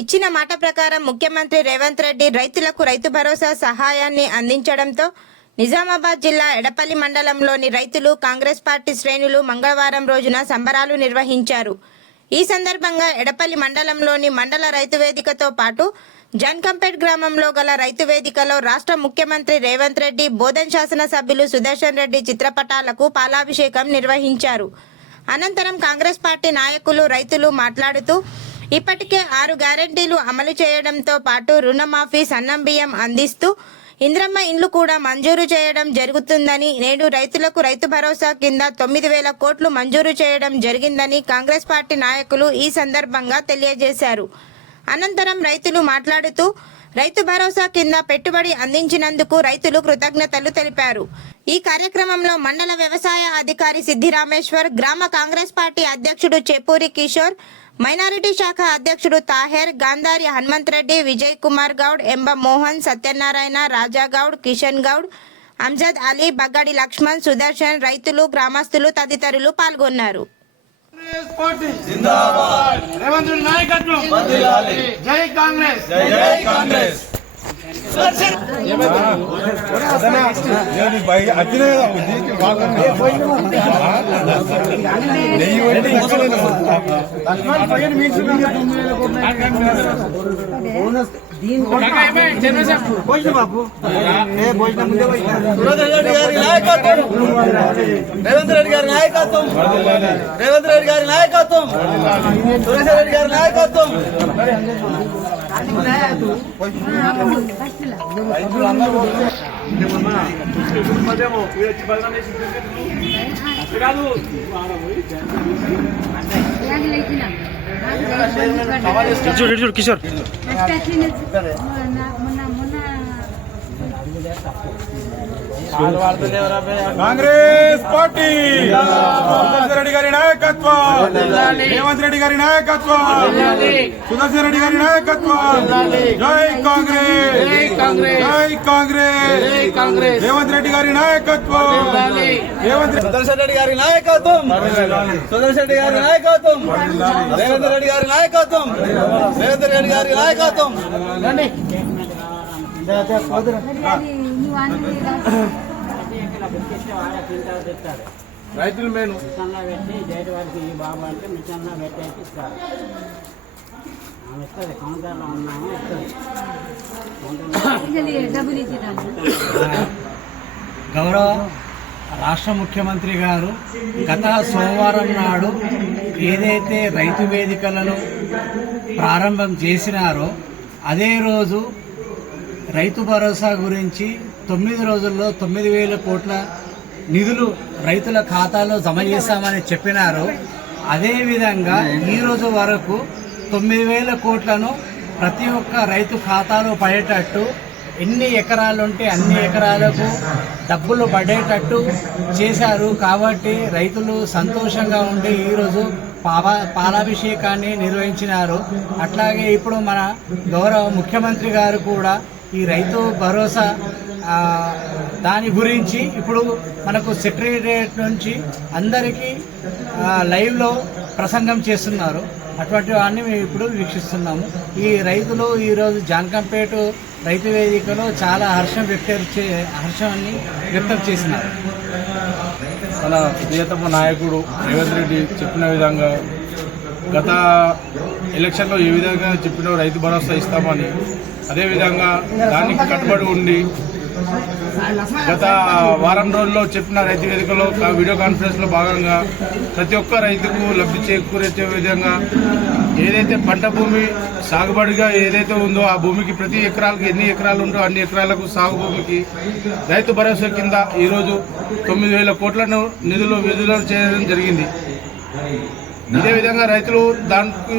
ఇచ్చిన మాట ప్రకారం ముఖ్యమంత్రి రేవంత్ రెడ్డి రైతులకు రైతు భరోసా సహాయాన్ని అందించడంతో నిజామాబాద్ జిల్లా ఎడపల్లి మండలంలోని రైతులు కాంగ్రెస్ పార్టీ శ్రేణులు మంగళవారం రోజున సంబరాలు నిర్వహించారు. ఈ సందర్భంగా ఎడపల్లి మండలంలోని మండల రైతు వేదికతో పాటు జన్కంపేట్ గ్రామంలో గల రైతు వేదికలో రాష్ట్ర ముఖ్యమంత్రి రేవంత్ రెడ్డి బోధన్ శాసనసభ్యులు సుదర్శన్ రెడ్డి చిత్రపటాలకు పాలాభిషేకం నిర్వహించారు. అనంతరం కాంగ్రెస్ పార్టీ నాయకులు రైతులు మాట్లాడుతూ ఇప్పటికే ఆరు గ్యారంటీలు అమలు చేయడంతో పాటు రుణమాఫీ సన్నం బియ్యం అందిస్తూ ఇంద్రమ్మ ఇండ్లు కూడా మంజూరు చేయడం జరుగుతుందని నేడు రైతులకు రైతు భరోసా కింద తొమ్మిది వేల కోట్లు మంజూరు చేయడం జరిగిందని కాంగ్రెస్ పార్టీ నాయకులు ఈ సందర్భంగా తెలియజేశారు. అనంతరం రైతులు మాట్లాడుతూ రైతు భరోసా కింద పెట్టుబడి అందించినందుకు రైతులు కృతజ్ఞతలు తెలిపారు. ఈ కార్యక్రమంలో మండల వ్యవసాయ అధికారి సిద్ధిరామేశ్వర్ గ్రామ కాంగ్రెస్ పార్టీ అధ్యక్షుడు చెపూరి కిషోర్ మైనారిటీ శాఖ అధ్యక్షుడు తాహెర్ గాంధారి హనుమంత్ రెడ్డి విజయ్ కుమార్ గౌడ్ ఎంబ మోహన్ సత్యనారాయణ రాజా గౌడ్ కిషన్ గౌడ్ అంజద్ అలీ బగ్గడి లక్ష్మణ్ సుదర్శన్ రైతులు గ్రామస్తులు తదితరులు పాల్గొన్నారు. రేవంత్ నాయకత్వం. జై కాంగ్రెస్. జై కాంగ్రెస్. అచ్చినే నెయ్యి రెడ్డి గారి నాయకత్వం రేవంత్ రెడ్డి గారి నాయకత్వం రేవంత్ రెడ్డి గారి నాయకత్వం సురేష్ రెడ్డి గారి నాయకత్వం చూడు చూడు కిషోర్. మొన్న మొన్న కాంగ్రెస్ పార్టీ. రెడ్డి గారి నాయకత్వం. రేవంత్ రెడ్డి గారి నాయకత్వం. సుదర్శన్ రెడ్డి గారి నాయకత్వం. జై కాంగ్రెస్. జై కాంగ్రెస్. రేవంత్ రెడ్డి గారి నాయకత్వం. రేవంత్ రెడ్డి సుదర్శన్ రెడ్డి గారి నాయకత్వం. సుదర్శన్ రెడ్డి గారి నాయకత్వం. రేవంత్ రెడ్డి గారి నాయకత్వం. రేవంత్ రెడ్డి గారి నాయకత్వం. రైతులు మేను మిషన్లో పెట్టి డైరీ వారికి ఈ బాబు అంటే మిషన్లో పెట్టేసి ఇస్తారు ఆమె ఇస్తుంది కౌంటర్లో ఉన్నాము ఇస్తుంది. గౌరవ రాష్ట్ర ముఖ్యమంత్రి గారు గత సోమవారం నాడు ఏదైతే రైతు వేదికలను ప్రారంభం చేసినారో అదే రోజు రైతు భరోసా గురించి తొమ్మిది రోజుల్లో తొమ్మిది వేల కోట్ల నిధులు రైతుల ఖాతాలో జమ చేశామని చెప్పినారు. అదేవిధంగా ఈ రోజు వరకు తొమ్మిది వేల కోట్లను ప్రతి ఒక్క రైతు ఖాతాలో పడేటట్టు ఎన్ని ఎకరాలు ఉంటే అన్ని ఎకరాలకు డబ్బులు పడేటట్టు చేశారు. కాబట్టి రైతులు సంతోషంగా ఉండి ఈరోజు పాపా పాలాభిషేకాన్ని నిర్వహించినారు. అట్లాగే ఇప్పుడు మన గౌరవ ముఖ్యమంత్రి గారు కూడా ఈ రైతు భరోసా దాని గురించి ఇప్పుడు మనకు సెక్రటరియట్ నుంచి అందరికీ లైవ్లో ప్రసంగం చేస్తున్నారు. అటువంటి వాడిని మేము ఇప్పుడు వీక్షిస్తున్నాము. ఈ రైతులు ఈరోజు జాన్కంపేట రైతు వేదికలో చాలా హర్షం వ్యక్తం చే హర్షాన్ని వ్యక్తం చేసినారు. మన ప్రియతమ నాయకుడు రేవంత్ రెడ్డి చెప్పిన విధంగా గత ఎలక్షన్లో ఏ విధంగా చెప్పిన రైతు భరోసా ఇస్తామని అదేవిధంగా దానికి కట్టుబడి ఉండి గత వారం రోజుల్లో చెప్పిన రైతు వేదికలో వీడియో కాన్ఫరెన్స్లో భాగంగా ప్రతి ఒక్క రైతుకు లబ్ధి చేకూరే విధంగా ఏదైతే పంట భూమి సాగుబడిగా ఏదైతే ఉందో ఆ భూమికి ప్రతి ఎకరాలకు ఎన్ని ఎకరాలు ఉందో అన్ని ఎకరాలకు సాగు భూమికి రైతు భరోసా కింద ఈరోజు తొమ్మిది వేల కోట్లను నిధులు విడుదల చేయడం జరిగింది. ఇదే విధంగా రైతులు దానికి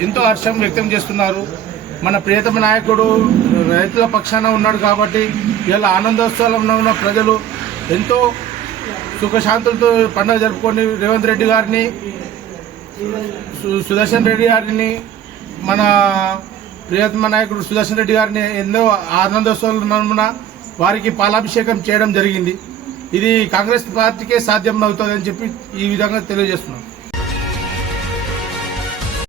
ఎంతో హర్షం వ్యక్తం చేస్తున్నారు. మన ప్రియతమ నాయకుడు రైతుల పక్షాన ఉన్నాడు కాబట్టి ఇలా ఆనందోత్సవంలో ఉన్న ప్రజలు ఎంతో సుఖశాంతులతో పండుగ జరుపుకొని రేవంత్ రెడ్డి గారిని సు- సుదర్శన్ రెడ్డి గారిని మన ప్రియతమ నాయకుడు సుదర్శన్ రెడ్డి గారిని ఎన్నో ఆనందోత్సవం వారికి పాలాభిషేకం చేయడం జరిగింది. ఇది కాంగ్రెస్ పార్టీకే సాధ్యం అవుతుందని చెప్పి ఈ విధంగా తెలియజేస్తున్నాం.